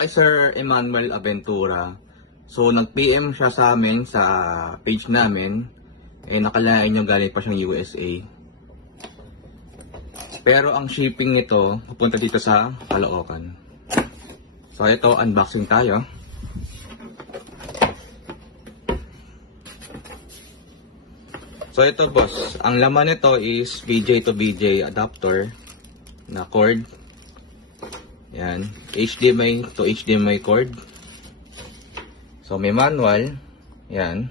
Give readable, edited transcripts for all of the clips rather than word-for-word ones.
kay Sir Emmanuel Aventura. So nag-PM siya sa amin sa page namin. Nakalain niyo galing pa siyang USA. Pero ang shipping nito pupunta dito sa Caloocan. So ito, unboxing tayo. So ito boss, ang laman nito is BJ to BJ adapter na cord. Yan, HDMI to HDMI cord. So may manual, yan.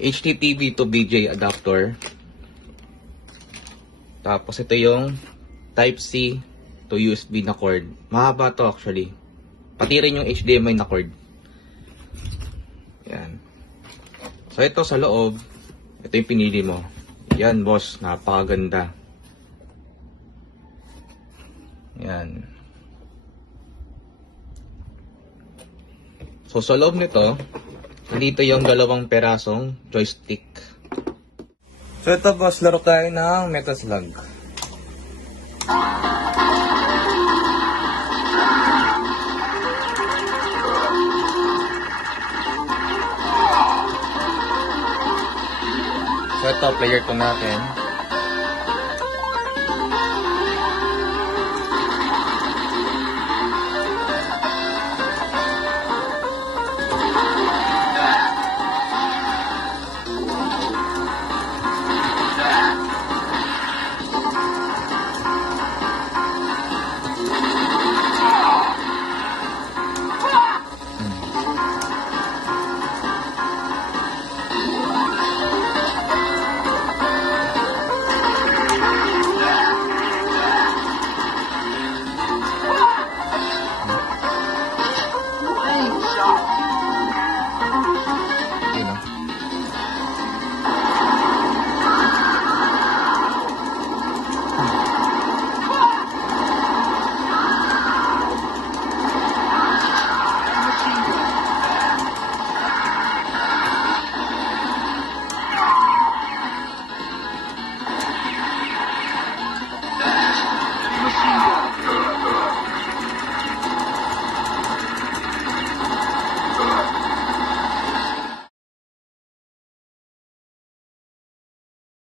HDTV to BJ adapter. Tapos ito yung Type-C to USB na cord. Mahaba to actually. Pati rin yung HDMI na cord. Yan. So ito sa loob, ito yung pinili mo. Yan boss, napakaganda. Yan. So sa loob nito, dito yung dalawang perasong joystick. So ito boss, laro tayo ng Metal Slug. So ito, player 2 natin.